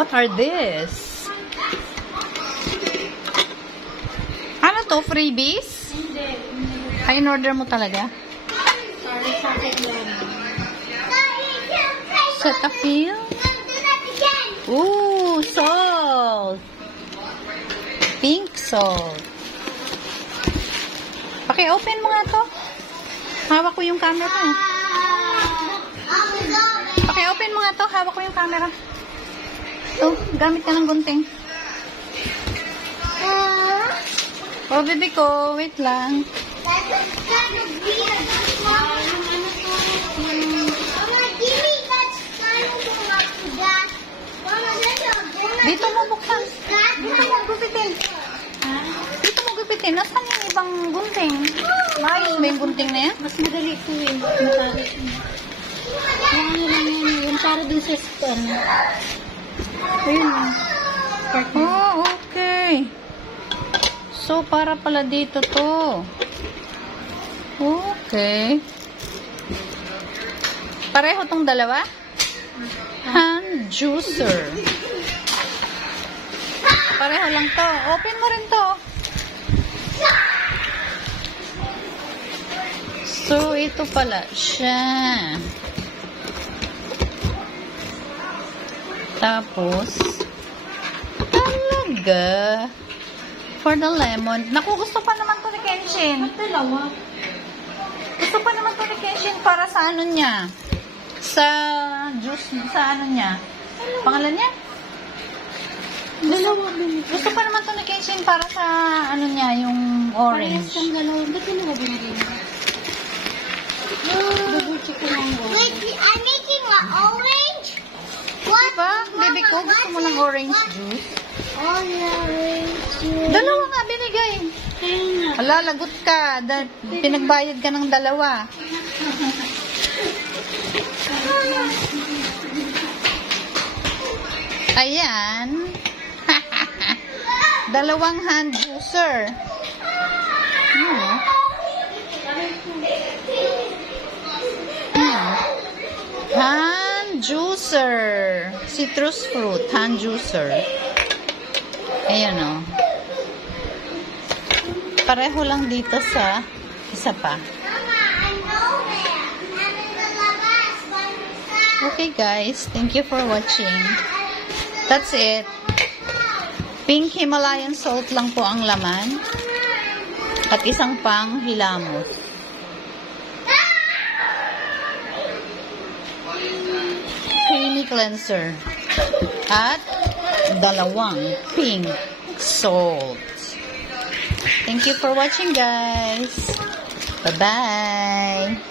What are this? Ano to? Freebies? Hindi. Ay, in-order mo talaga? Sorry sa akin yan. Cetaphil? Ooh, salt. Pink salt. Paki-open mo nga to. Hawak ko yung camera. Paki-open mo nga to. Hawak ko yung camera. Ito, gamit ka ng gunting. Oh, baby ko. Wait lang. Dito mo buksan. Dito mo gupitin. Dito mo gupitin. Nasaan yung ibang gunting? Maayos ba yung gunting na yan? Mas madali ito eh. Matari ito. Yung lang yan. Yung para dun sa stand. Ayun. Oh, okay. So, para pala dito to. Okay. Pareho tong dalawa? Hand juicer. Pareho lang to. Open mo rin to. So, ito pala siya. Tapos, talaga, for the lemon. Naku, gusto pa naman to ni Kenshin. Dalawa. Gusto pa naman to ni Kenshin para sa ano niya. Sa juice, sa ano niya. Pangalan niya? Dalawa din. Gusto pa naman to ni Kenshin para sa ano niya, yung Parehas orange. kang dalawa. Ba't yun ako binigay mo? Double-check ko lang yun. Wait, I'm making an orange. What? Diba? Baby ko, gusto mo ng orange juice? Orange. Dalawa nga binigay. Kaya nga. Hala, lagot ka. Pinagbayad ka ng dalawa. Ayan. Dalawang hand juicer. Hand juicer. Citrus fruit. Hand juicer. Ayan o. Pareho lang dito sa isa pa. Okay guys, thank you for watching. That's it. Pink Himalayan salt lang po ang laman. At isang pang hilamos. Creamy cleanser. At dalawang pink salt. Thank you for watching guys. Bye-bye.